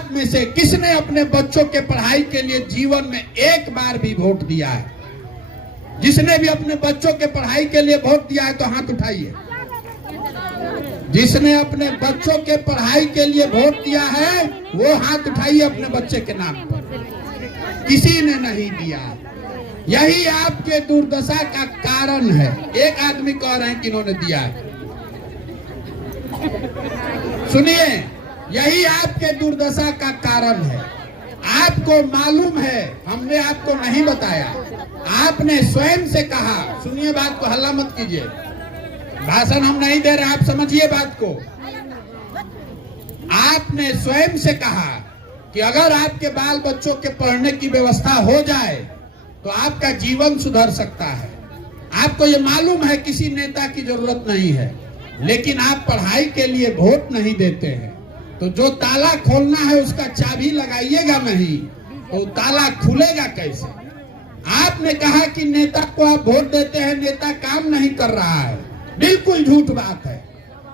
आप में से किसने अपने बच्चों के पढ़ाई के लिए जीवन में एक बार भी वोट दिया है? जिसने भी अपने बच्चों के पढ़ाई के लिए वोट दिया है तो हाथ उठाइए। जिसने अपने बच्चों के पढ़ाई के लिए वोट दिया है वो हाथ उठाइए अपने बच्चे के नाम पर। किसी ने नहीं दिया। यही आपके दुर्दशा का कारण है। एक आदमी कह रहे हैं कि इन्होंने दिया है। सुनिए, यही आपके दुर्दशा का कारण है। आपको मालूम है, हमने आपको नहीं बताया, आपने स्वयं से कहा। सुनिए बात को, हल्ला मत कीजिए, भाषण हम नहीं दे रहे, आप समझिए बात को। आपने स्वयं से कहा कि अगर आपके बाल बच्चों के पढ़ने की व्यवस्था हो जाए तो आपका जीवन सुधर सकता है। आपको ये मालूम है किसी नेता की जरूरत नहीं है, लेकिन आप पढ़ाई के लिए वोट नहीं देते हैं। तो जो ताला खोलना है उसका चाबी लगाइएगा नहीं तो ताला खुलेगा कैसे? आपने कहा कि नेता को आप वोट देते हैं, नेता काम नहीं कर रहा है। बिल्कुल झूठ बात है।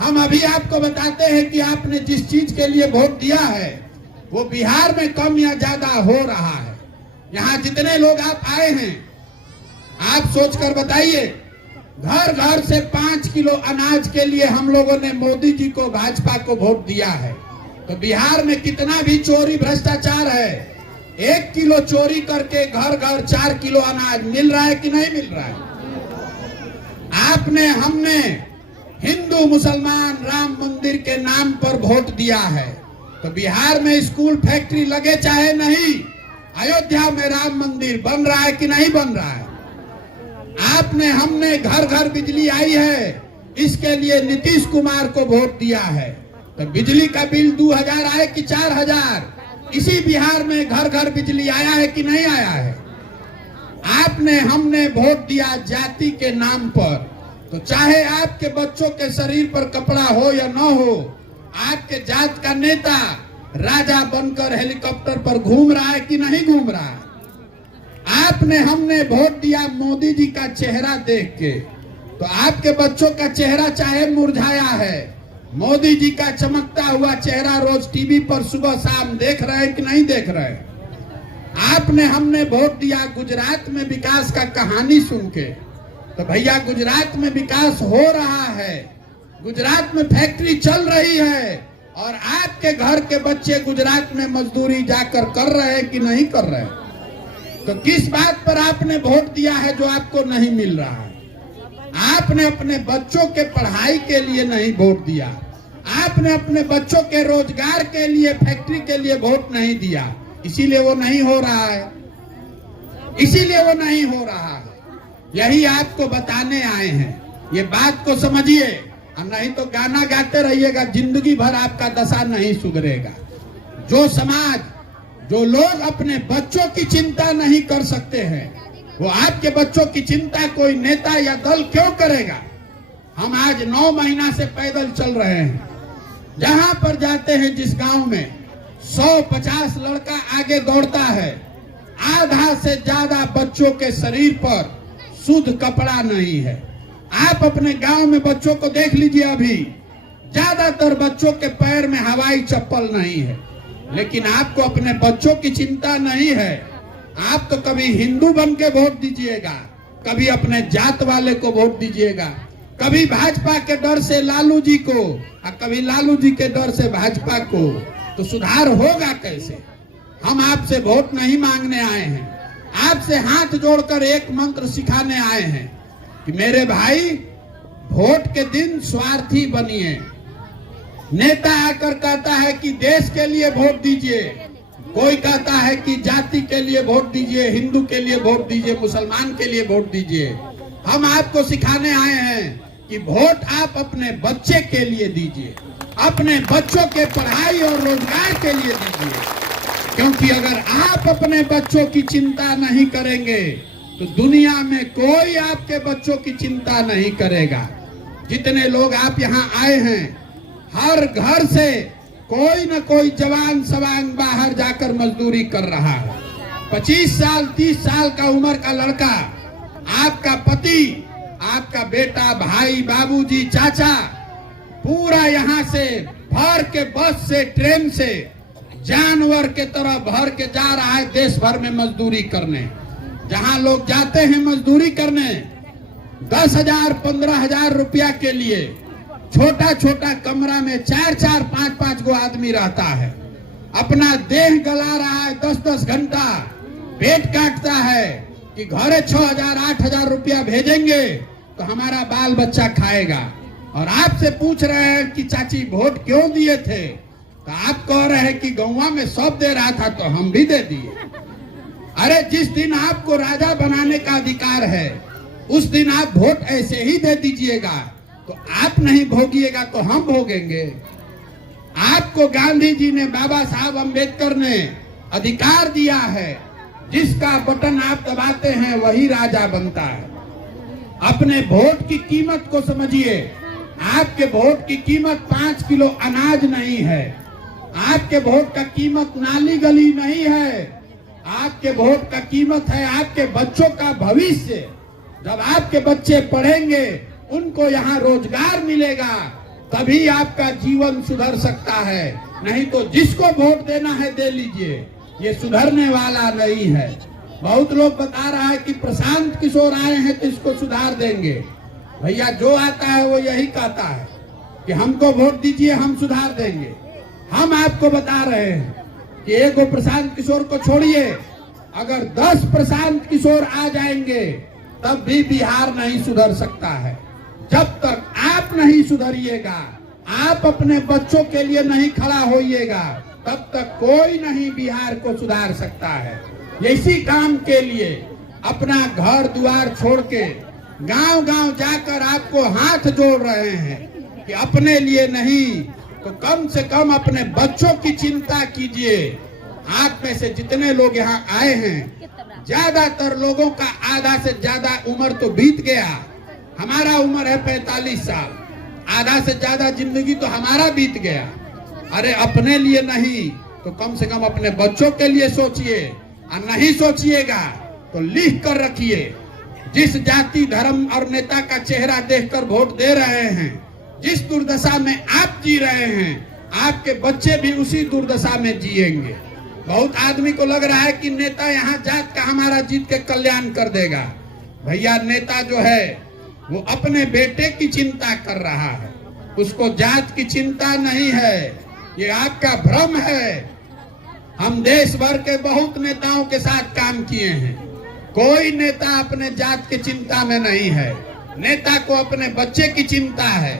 हम अभी आपको बताते हैं कि आपने जिस चीज के लिए वोट दिया है वो बिहार में कम या ज्यादा हो रहा है। यहाँ जितने लोग आप आए हैं, आप सोचकर बताइए, घर घर से 5 किलो अनाज के लिए हम लोगों ने मोदी जी को, भाजपा को वोट दिया है। तो बिहार में कितना भी चोरी भ्रष्टाचार है, 1 किलो चोरी करके घर घर 4 किलो अनाज मिल रहा है कि नहीं मिल रहा है? आपने, हमने हिंदू मुसलमान राम मंदिर के नाम पर वोट दिया है। तो बिहार में स्कूल फैक्ट्री लगे चाहे नहीं, अयोध्या में राम मंदिर बन रहा है कि नहीं बन रहा है? आपने, हमने घर घर बिजली आई है, इसके लिए नीतीश कुमार को वोट दिया है। तो बिजली का बिल 2000 आए कि 4000? इसी बिहार में घर घर बिजली आया है कि नहीं आया है? आपने, हमने वोट दिया जाति के नाम पर। तो चाहे आपके बच्चों के शरीर पर कपड़ा हो या न हो, आपके जात का नेता राजा बनकर हेलीकॉप्टर पर घूम रहा है कि नहीं घूम रहा है? आपने, हमने वोट दिया मोदी जी का चेहरा देख के। तो आपके बच्चों का चेहरा चाहे मुरझाया है, मोदी जी का चमकता हुआ चेहरा रोज टीवी पर सुबह शाम देख रहे हैं कि नहीं देख रहे हैं? आपने, हमने वोट दिया गुजरात में विकास का कहानी सुन के। तो भैया गुजरात में विकास हो रहा है, गुजरात में फैक्ट्री चल रही है, और आपके घर के बच्चे गुजरात में मजदूरी जाकर कर रहे हैं कि नहीं कर रहे हैं? तो किस बात पर आपने वोट दिया है जो आपको नहीं मिल रहा है? आपने अपने बच्चों के पढ़ाई के लिए नहीं वोट दिया। आपने अपने बच्चों के रोजगार के लिए, फैक्ट्री के लिए वोट नहीं दिया। इसीलिए वो नहीं हो रहा है, इसीलिए वो नहीं हो रहा है। यही आपको बताने आए हैं, ये बात को समझिए, और नहीं तो गाना गाते रहिएगा, जिंदगी भर आपका दशा नहीं सुधरेगा। जो समाज, जो लोग अपने बच्चों की चिंता नहीं कर सकते हैं, वो आपके बच्चों की चिंता कोई नेता या दल क्यों करेगा? हम आज 9 महीना से पैदल चल रहे हैं। जहां पर जाते हैं, जिस गांव में 150 लड़का आगे दौड़ता है, आधा से ज्यादा बच्चों के शरीर पर शुद्ध कपड़ा नहीं है। आप अपने गांव में बच्चों को देख लीजिए, अभी ज्यादातर बच्चों के पैर में हवाई चप्पल नहीं है। लेकिन आपको अपने बच्चों की चिंता नहीं है। आप तो कभी हिंदू बन के वोट दीजिएगा, कभी अपने जात वाले को वोट दीजिएगा, कभी भाजपा के डर से लालू जी को, और कभी लालू जी के डर से भाजपा को। तो सुधार होगा कैसे? हम आपसे वोट नहीं मांगने आए हैं, आपसे हाथ जोड़कर एक मंत्र सिखाने आए हैं कि मेरे भाई, वोट के दिन स्वार्थी बनिए। नेता आकर कहता है कि देश के लिए वोट दीजिए, कोई कहता है कि जाति के लिए वोट दीजिए, हिंदू के लिए वोट दीजिए, मुसलमान के लिए वोट दीजिए। हम आपको सिखाने आए हैं कि वोट आप अपने बच्चे के लिए दीजिए, अपने बच्चों के पढ़ाई और रोजगार के लिए दीजिए। क्योंकि अगर आप अपने बच्चों की चिंता नहीं करेंगे तो दुनिया में कोई आपके बच्चों की चिंता नहीं करेगा। जितने लोग आप यहाँ आए हैं, हर घर से कोई न कोई जवान सवांग बाहर जाकर मजदूरी कर रहा है। 25 साल 30 साल का उम्र का लड़का, आपका पति, आपका बेटा, भाई, बाबूजी, चाचा, पूरा यहाँ से भर के बस से, ट्रेन से जानवर के तरह भर के जा रहा है देश भर में मजदूरी करने। जहां लोग जाते हैं मजदूरी करने 10,000 15,000 रुपया के लिए छोटा छोटा कमरा में 4-4 5-5 गो आदमी रहता है, अपना देह गला रहा है 10-10 घंटा, पेट काटता है कि घरे 6,000 8,000 रुपया भेजेंगे तो हमारा बाल बच्चा खाएगा। और आपसे पूछ रहे हैं कि चाची वोट क्यों दिए थे, तो आप कह रहे हैं कि गौवा में सब दे रहा था तो हम भी दे दिए। अरे जिस दिन आपको राजा बनाने का अधिकार है उस दिन आप वोट ऐसे ही दे दीजिएगा, तो आप नहीं भोगिएगा तो हम भोगेंगे। आपको गांधी जी ने, बाबा साहब अम्बेडकर ने अधिकार दिया है, जिसका बटन आप दबाते हैं वही राजा बनता है। अपने वोट की कीमत को समझिए। आपके वोट की कीमत 5 किलो अनाज नहीं है, आपके वोट का कीमत नाली गली नहीं है, आपके वोट का कीमत है आपके बच्चों का भविष्य। जब आपके बच्चे पढ़ेंगे, उनको यहाँ रोजगार मिलेगा, तभी आपका जीवन सुधर सकता है। नहीं तो जिसको वोट देना है दे लीजिए, ये सुधरने वाला नहीं है। बहुत लोग बता रहा है कि प्रशांत किशोर आए हैं तो इसको सुधार देंगे। भैया जो आता है वो यही कहता है कि हमको वोट दीजिए हम सुधार देंगे। हम आपको बता रहे हैं कि एक प्रशांत किशोर को छोड़िए, अगर 10 प्रशांत किशोर आ जाएंगे तब भी बिहार नहीं सुधर सकता है। जब तक आप नहीं सुधरिएगा, आप अपने बच्चों के लिए नहीं खड़ा होइएगा, तब तक कोई नहीं बिहार को सुधार सकता है। इसी काम के लिए अपना घर द्वार छोड़ के गांव गांव जाकर आपको हाथ जोड़ रहे हैं कि अपने लिए नहीं तो कम से कम अपने बच्चों की चिंता कीजिए। आप में से जितने लोग यहाँ आए हैं, ज्यादातर लोगों का आधा से ज्यादा उम्र तो बीत गया। हमारा उम्र है 45 साल, आधा से ज्यादा जिंदगी तो हमारा बीत गया। अरे अपने लिए नहीं तो कम से कम अपने बच्चों के लिए सोचिए। और नहीं सोचिएगा तो लिख कर रखिए, जिस जाति धर्म और नेता का चेहरा देखकर वोट दे रहे हैं, जिस दुर्दशा में आप जी रहे हैं, आपके बच्चे भी उसी दुर्दशा में जिएंगे। बहुत आदमी को लग रहा है कि नेता यहाँ जात का हमारा जीत के कल्याण कर देगा। भैया नेता जो है वो अपने बेटे की चिंता कर रहा है, उसको जात की चिंता नहीं है। ये आपका भ्रम है। हम देश भर के बहुत नेताओं के साथ काम किए हैं, कोई नेता अपने जात की चिंता में नहीं है। नेता को अपने बच्चे की चिंता है।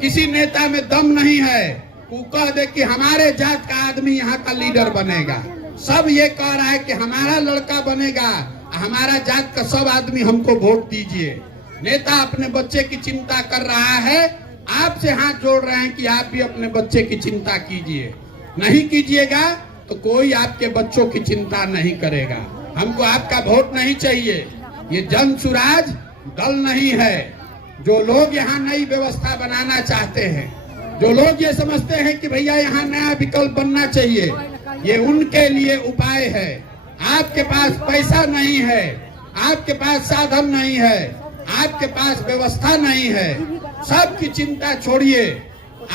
किसी नेता में दम नहीं है वो कह दे कि हमारे जात का आदमी यहाँ का लीडर बनेगा। सब ये कह रहा है कि हमारा लड़का बनेगा, हमारा जात का सब आदमी हमको वोट दीजिए। नेता अपने बच्चे की चिंता कर रहा है। आपसे हाथ जोड़ रहे हैं कि आप भी अपने बच्चे की चिंता कीजिए। नहीं कीजिएगा तो कोई आपके बच्चों की चिंता नहीं करेगा। हमको आपका वोट नहीं चाहिए। ये जन सुराज दल नहीं है। जो लोग यहाँ नई व्यवस्था बनाना चाहते हैं, जो लोग ये समझते हैं कि भैया यहाँ नया विकल्प बनना चाहिए, ये उनके लिए उपाय है। आपके पास पैसा नहीं है, आपके पास साधन नहीं है, आपके पास व्यवस्था नहीं है, सबकी चिंता छोड़िए।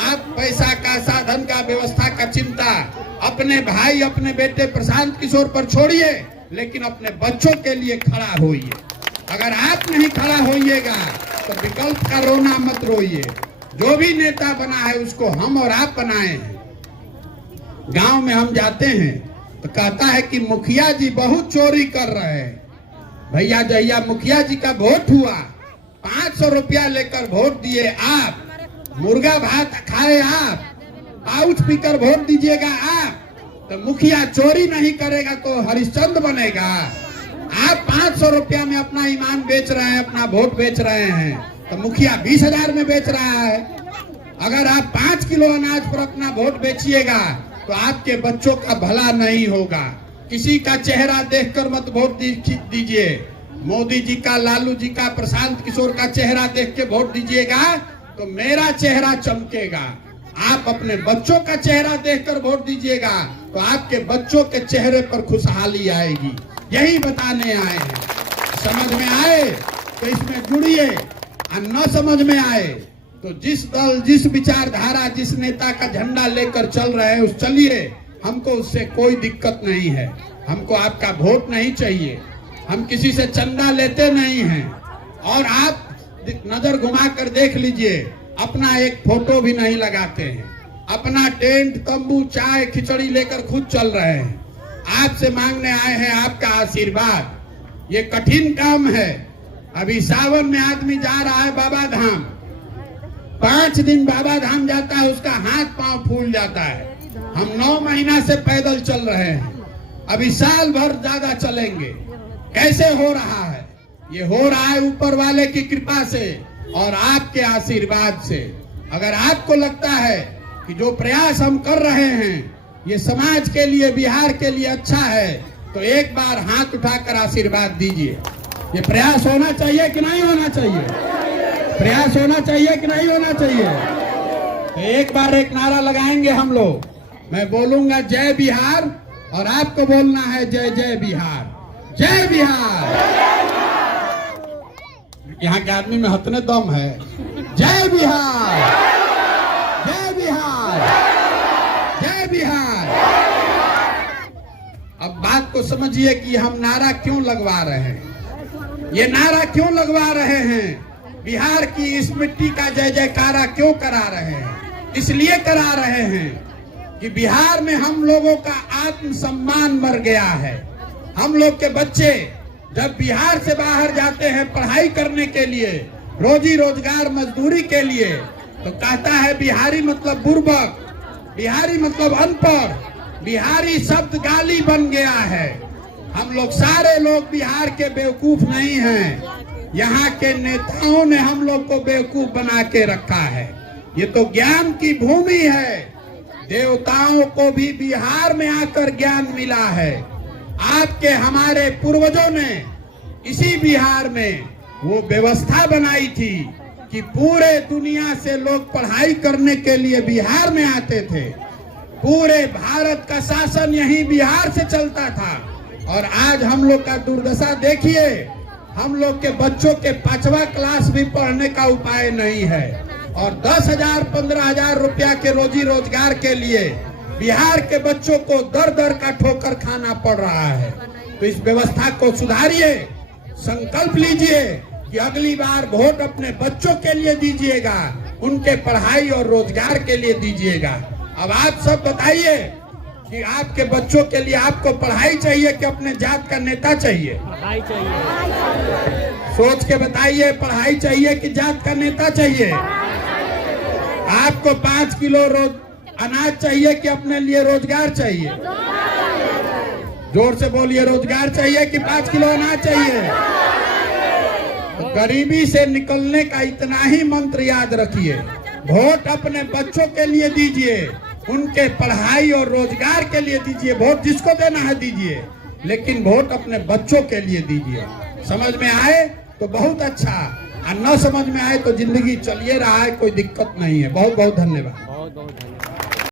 आप पैसा का, साधन का, व्यवस्था का चिंता अपने भाई, अपने बेटे प्रशांत किशोर पर छोड़िए, लेकिन अपने बच्चों के लिए खड़ा होइए। अगर आप नहीं खड़ा होइएगा तो विकल्प का रोना मत रोइए। जो भी नेता बना है उसको हम और आप बनाए हैं। गांव में हम जाते हैं तो कहता है कि मुखिया जी बहुत चोरी कर रहे हैं। भैया जहिया मुखिया जी का वोट हुआ, 500 रुपया लेकर वोट दिए आप, मुर्गा भात खाए आप, पाउच पीकर वोट दीजिएगा आप, तो मुखिया चोरी नहीं करेगा तो हरिश्चंद्र बनेगा। आप 500 रुपया में अपना ईमान बेच रहे हैं, अपना वोट बेच रहे हैं, तो मुखिया 20,000 में बेच रहा है। अगर आप 5 किलो अनाज पर अपना वोट बेचिएगा तो आपके बच्चों का भला नहीं होगा। किसी का चेहरा देखकर मत वोट दीजिए। मोदी जी का, लालू जी का, प्रशांत किशोर का चेहरा देख के वोट दीजिएगा तो मेरा चेहरा चमकेगा। आप अपने बच्चों का चेहरा देखकर वोट दीजिएगा तो आपके बच्चों के चेहरे पर खुशहाली आएगी। यही बताने आए हैं। समझ में आए तो इसमें जुड़िए, और न समझ में आए तो जिस दल, जिस विचारधारा, जिस नेता का झंडा लेकर चल रहे हैं उस चलिए, हमको उससे कोई दिक्कत नहीं है। हमको आपका वोट नहीं चाहिए, हम किसी से चंदा लेते नहीं हैं। और आप नजर घुमा कर देख लीजिए, अपना एक फोटो भी नहीं लगाते हैं, अपना टेंट तंबू चाय खिचड़ी लेकर खुद चल रहे हैं। आपसे मांगने आए हैं आपका आशीर्वाद। ये कठिन काम है। अभी सावन में आदमी जा रहा है बाबा धाम, 5 दिन बाबा धाम जाता है, उसका हाथ पांव फूल जाता है। हम 9 महीना से पैदल चल रहे हैं, अभी साल भर ज्यादा चलेंगे। कैसे हो रहा है? ये हो रहा है ऊपर वाले की कृपा से और आपके आशीर्वाद से। अगर आपको लगता है कि जो प्रयास हम कर रहे हैं ये समाज के लिए, बिहार के लिए अच्छा है, तो एक बार हाथ उठाकर आशीर्वाद दीजिए। ये प्रयास होना चाहिए कि नहीं होना चाहिए? प्रयास होना चाहिए कि नहीं होना चाहिए? तो एक बार एक नारा लगाएंगे हम लोग। मैं बोलूंगा जय बिहार और आपको बोलना है जय जय बिहार, जय बिहार। यहाँ के आदमी में हतने दम है। जय बिहार, जय बिहार, जय बिहार। अब बात को समझिए कि हम नारा क्यों लगवा रहे हैं। ये नारा क्यों लगवा रहे हैं? बिहार की इस मिट्टी का जय जयकारा क्यों करा रहे हैं? इसलिए करा रहे हैं कि बिहार में हम लोगों का आत्मसम्मान मर गया है। हम लोग के बच्चे जब बिहार से बाहर जाते हैं पढ़ाई करने के लिए, रोजी रोजगार मजदूरी के लिए, तो कहता है बिहारी मतलब बुर्बक, बिहारी मतलब अनपढ़, बिहारी शब्द गाली बन गया है। हम लोग सारे लोग बिहार के बेवकूफ नहीं हैं। यहाँ के नेताओं ने हम लोग को बेवकूफ बना के रखा है। ये तो ज्ञान की भूमि है। देवताओं को भी बिहार में आकर ज्ञान मिला है। आपके हमारे पूर्वजों ने इसी बिहार में वो व्यवस्था बनाई थी कि पूरे दुनिया से लोग पढ़ाई करने के लिए बिहार में आते थे। पूरे भारत का शासन यही बिहार से चलता था। और आज हम लोग का दुर्दशा देखिए, हम लोग के बच्चों के 5वां क्लास भी पढ़ने का उपाय नहीं है और 10,000 15,000 रुपया के रोजी रोजगार के लिए बिहार के बच्चों को दर दर का ठोकर खाना पड़ रहा है। तो इस व्यवस्था को सुधारिए। संकल्प लीजिए कि अगली बार वोट अपने बच्चों के लिए दीजिएगा, उनके पढ़ाई और रोजगार के लिए दीजिएगा। अब आप सब बताइए कि आपके बच्चों के लिए आपको पढ़ाई चाहिए कि अपने जात का नेता चाहिए? पढ़ाई चाहिए। सोच के बताइए, पढ़ाई चाहिए कि जात का नेता चाहिए? आपको 5 किलो अनाज चाहिए कि अपने लिए रोजगार चाहिए? जोर से बोलिए, रोजगार चाहिए कि 5 किलो अनाज चाहिए? तो गरीबी से निकलने का इतना ही मंत्र याद रखिए। वोट अपने बच्चों के लिए दीजिए, उनके पढ़ाई और रोजगार के लिए दीजिए। वोट जिसको देना है दीजिए, लेकिन वोट अपने बच्चों के लिए दीजिए। समझ में आए तो बहुत अच्छा, और न समझ में आए तो जिंदगी चलिए रहा है, कोई दिक्कत नहीं है। बहुत बहुत धन्यवाद। बहुत बहुत धन्यवाद।